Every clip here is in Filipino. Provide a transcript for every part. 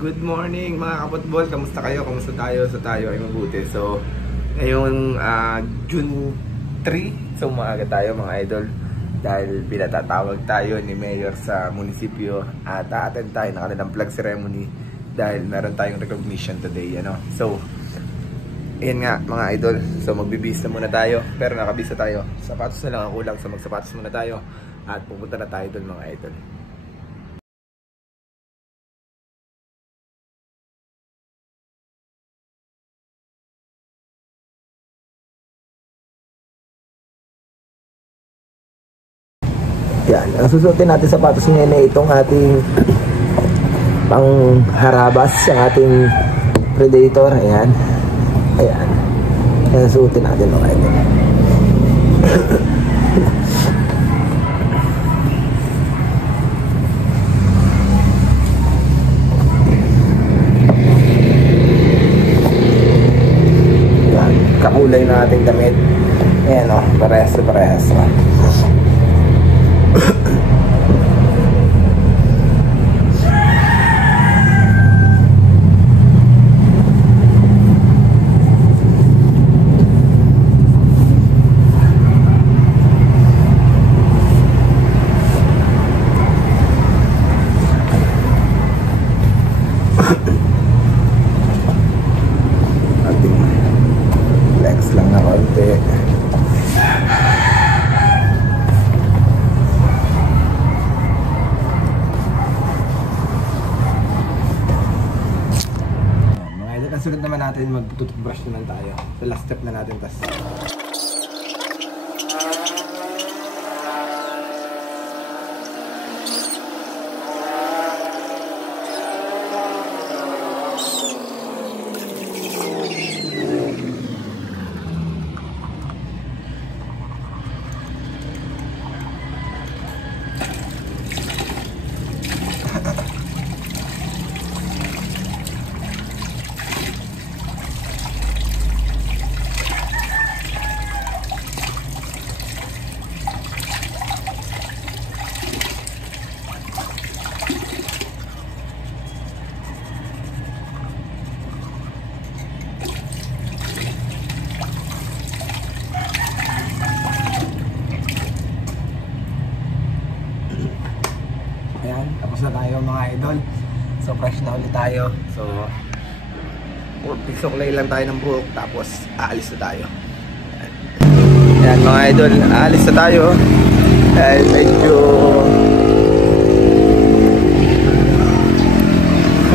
Good morning mga kapotbol, kamusta kayo? Kamusta tayo? So tayo ay mabuti. So ngayong June 3, so maaga tayo mga idol. Dahil pinatatawag tayo ni Mayor sa munisipyo at a-attend tayo ng kanilang flag ceremony. Dahil meron tayong recognition today, ano? So ayan nga mga idol, so magbibis na muna tayo. Pero nakabisa tayo, sapatos na lang ang kulang. So magsapatos muna tayo at pupunta na tayo doon mga idol. Yan, ang susuotin natin sapatos ngayon ay itong ating pangharabas sa ating predator. Ayan. Ayan. Yan ang susuotin natin mga idol. Yan, kakulay na ating damit. Ayan o, parehas. Flex lang na konti. Mga idol, ang sunod naman natin mag-toothbrush naman tayo. So last step na natin. Tas ayan, tapos na tayo mga idol. So fresh na ulit tayo. So pisuklay lang tayo ng buhok. Tapos aalis na tayo. Ayan mga idol, aalis na tayo. Dahil medyo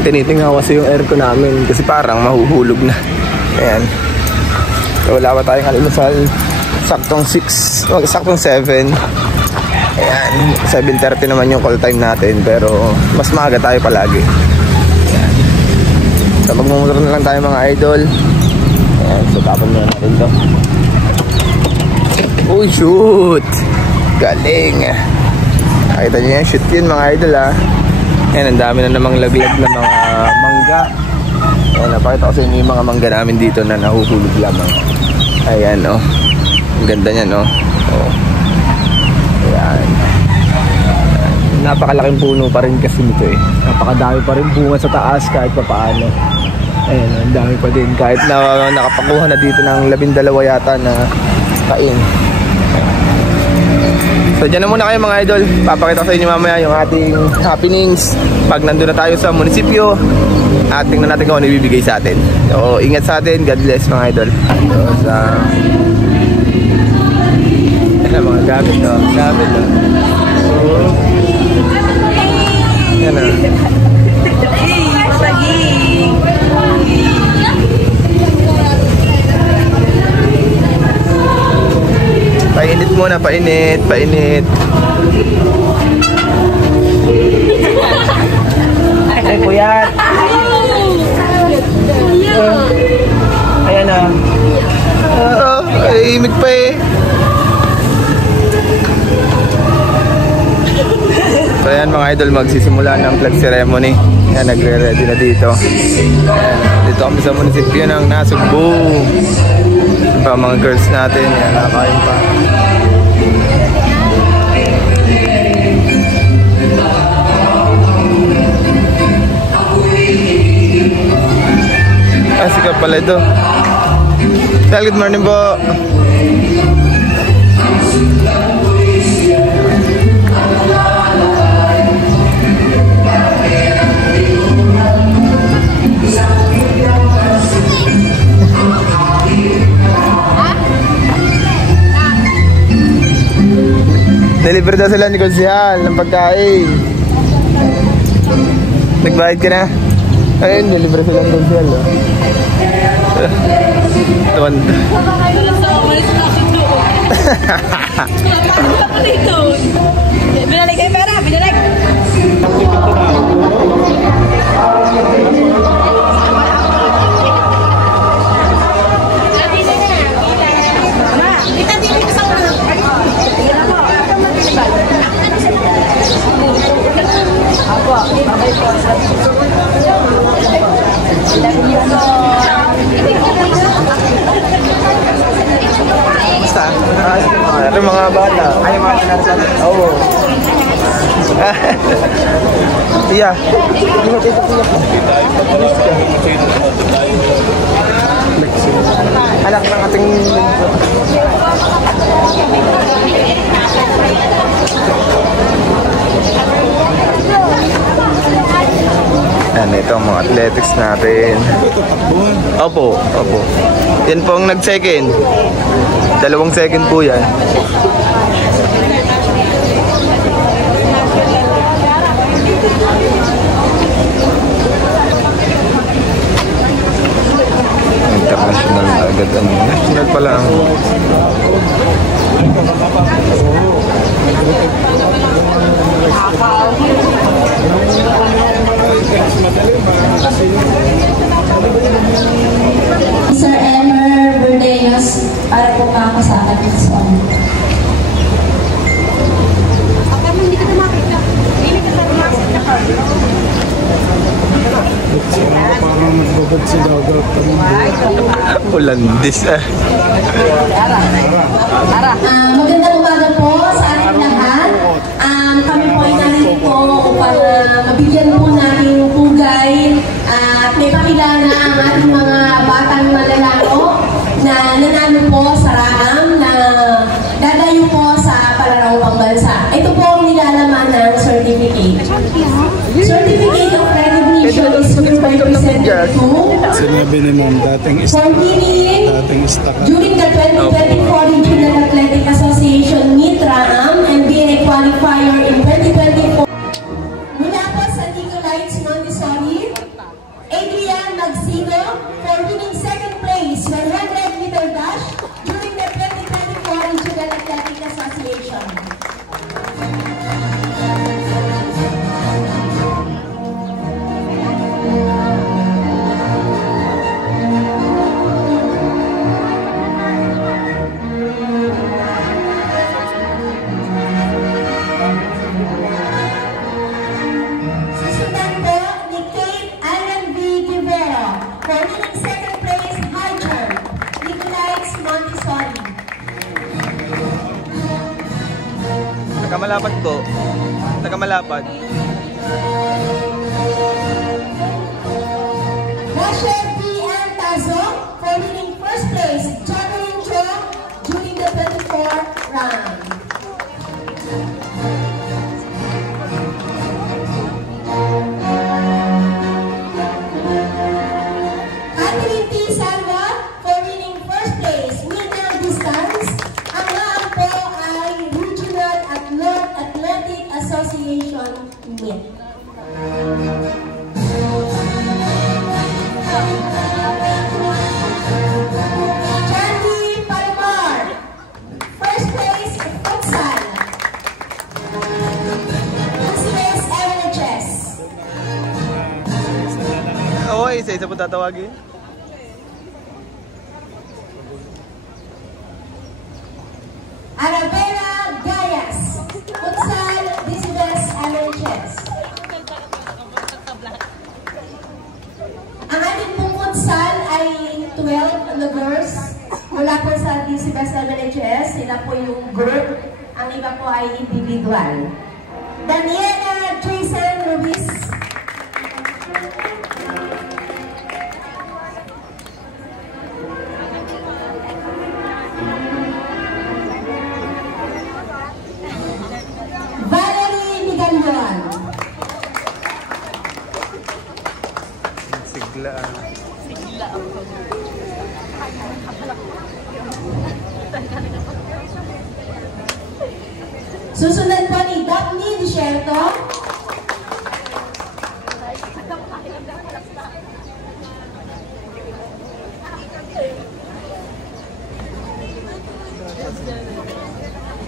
tinitingnan ko kasi yung aircon namin. Kasi parang mahuhulog na. Ayan. So wala pa tayong alimusal. Saktong 6, saktong 7. Ayan, 7:30 naman yung call time natin. Pero mas maaga tayo palagi. Ayan. So magmumotor na lang tayo mga idol. Ayan, so tapon muna natin to. Uy, shoot! Galing! Nakita nyo yan, shoot yun mga idol ha. Ayan, ang dami na namang laglag na mga mangga. Ayan, napakita ko sa inyo yung mga mangga namin dito na nahuhulog lamang. Ayan o, ang ganda nyan o. Ayan. Napakalaking puno pa rin kasi nito eh. Napakadami pa rin bunga sa taas kahit pa paano. Ayan, ang dami pa din. Kahit na nakapakuha na dito ng 12 yata na kain. So dyan na muna kayo mga idol. Papakita ko sa inyo mamaya yung ating happenings pag nandun na tayo sa munisipyo. At tingnan natin kung ano ibibigay sa atin. So ingat sa atin. God bless mga idol. So sa mga gamit o. Gamit o. So yan o. Painit muna, painit. Ay, kuya. Ayan na. Ay, imig pa eh. So ayan mga idol, magsisimula ng flag ceremony. Ayan, nagre-ready na dito. Ayan, dito kami sa munisipyo ng Nasugbu. Pa mga girls natin, ayan, nakakain pa. sikat pala ito. Good morning po. Deliver daw sila ni Konsihal ng pagkain. Nagbayad ka na? Ayun, deliver sila ng Konsihal. Naman. Binalik kayo pera, binalik. Basta? Ito mga bata. Ay, mga tinarsan. Oo. Iya. Anak ng ating... Yan, ito ang mga athletics natin. Opo, opo. Yan po ang nag-second. 2 second po yan. International agad. National pala ang... Sir Emer Verdeos, para po ako sa akin this one. Hindi ka na makita. Hindi ka na makita. Parang nagbabad si Dagat. Ulandis ah. Magandang umaga po sa ating lahat. Kami po ay narito upang mabigyan po natin pugay at may pakilala ang ating mga batang malalako na nanalo po sa RAAM na dadayo po sa Palarong Pambansa. Ito po ang nilalaman ng certificate. Certificate of recognition is represented to Sinabi ni Ma'am, dating for winning during the 2024 Regional Athletic Association Meet RAAM and being a qualifier in 2024. Mula po sa Nicolites Montessori, Adrian Magsino for winning second place 100-meter dash during the 2024 Regional Athletic Association. Susundan po ni Kate Allen V. Guevara for winning second place high jump, Nicolites Montessori. Nakamalapad po. Nakamalapad. Rachel P. M. Tazo for winning first place javelin throw during the 24 round. Catherine T. Salva for winning first place middle distance. Ang laang po ay Regional Athletic Association Meet. Candy Palmar, first place futsal. Business LHS. Oo, isa-isa po tatawagin. Arabella Gayas, futsal, business LHS. Ang ating pong futsal ay 12 on the girls. Mula po sa DCBS LHS, sila po yung group. Ang iba po ay individual. Daniela Jason Ruiz. Biglaan. Susunod po ni Daphne Desierto.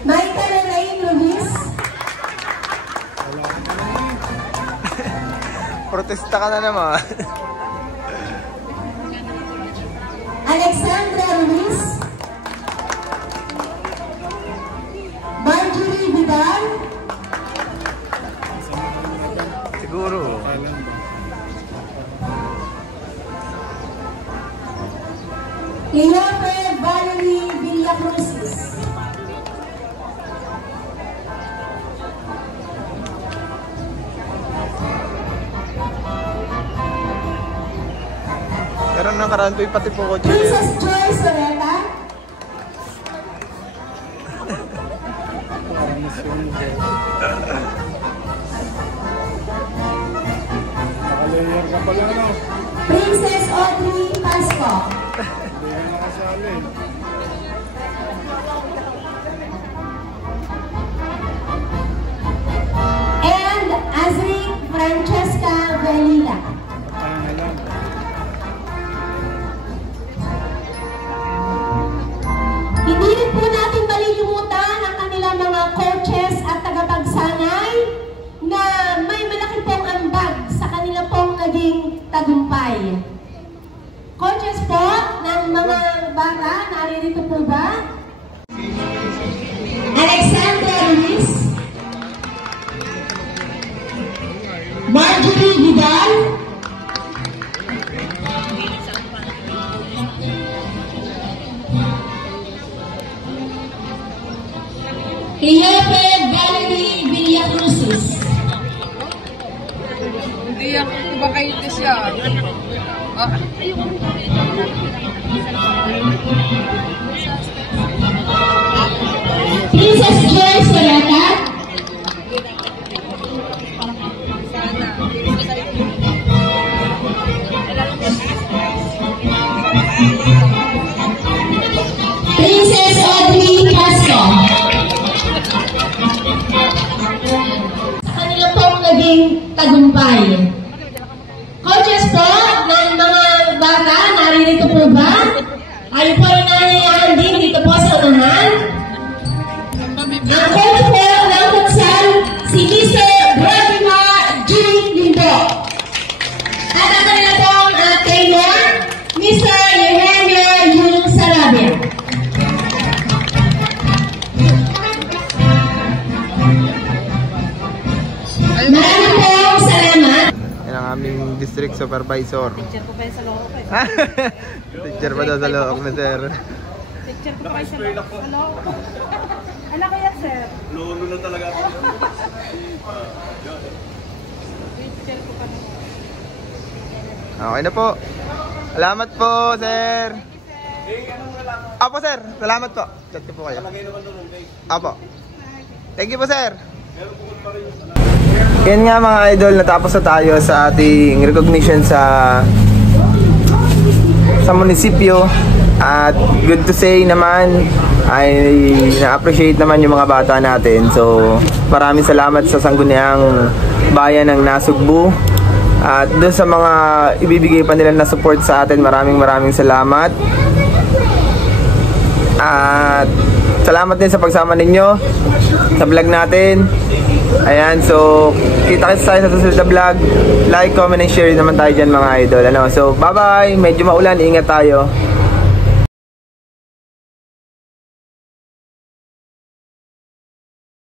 Michael Elaine Luis. Protesta ka na naman. Alexandra Luis. Marjorie Vidal. Siguro. Leope Valerie Villacrucis. Pero nakaraan po yung pati po ko dyan. Princess Joy Soreta. Nakalayer ka pala, no? Princess Audrey Pasco. Hindi ka nakasali. And Azric Francesca Velila. Kaya na lang. Hindi rin po natin malilimutan ang kanilang mga coaches at tagapagsangay na may malaki pong ambag sa kanila pong naging tagumpay. Coaches po ng mga bata, naririto po ba? Alexandra Luis. Marjorie Vidal. Leope Valerie Villacrucis. Hindi yan, iba kayo ito siya. Princess Joy Soreta. Princess Audrey Pasco. Sa kanila pong naging tagumpay. Coaches po ng mga bata, naririto po ba? Ay po ay nangyayaan din dito po sa unahan. Ang coach po ng futsal, si Mr. Bradima G. Lindo. At ang kanila pong trainer, Mr. Yeremia Yung Sarabia. Maraming pong salamat. Yan ang aming district supervisor. Teacher ko kayo sa loob eh. Teacher pa daw sa loob na sir. Teacher ko kayo sa loob. Ano kaya, sir? Lolo na talaga ako. Teacher ko pa naman. Okay na po. Salamat po, sir. Apo, sir. Salamat po. Chat ko po kayo. Apo. Thank you po, sir. Yan nga mga idol, natapos na tayo sa ating recognition sa munisipyo. At good to say naman, ay na-appreciate naman yung mga bata natin. So maraming salamat sa sangguniang bayan ng Nasugbu. At doon sa mga ibibigay pa nila na support sa atin, maraming salamat. At salamat din sa pagsama ninyo sa vlog natin. Ayan, so kita-kits tayo sa susunod na vlog. Like, comment, and share naman tayo dyan mga idol. So bye bye, medyo maulan, ingat tayo.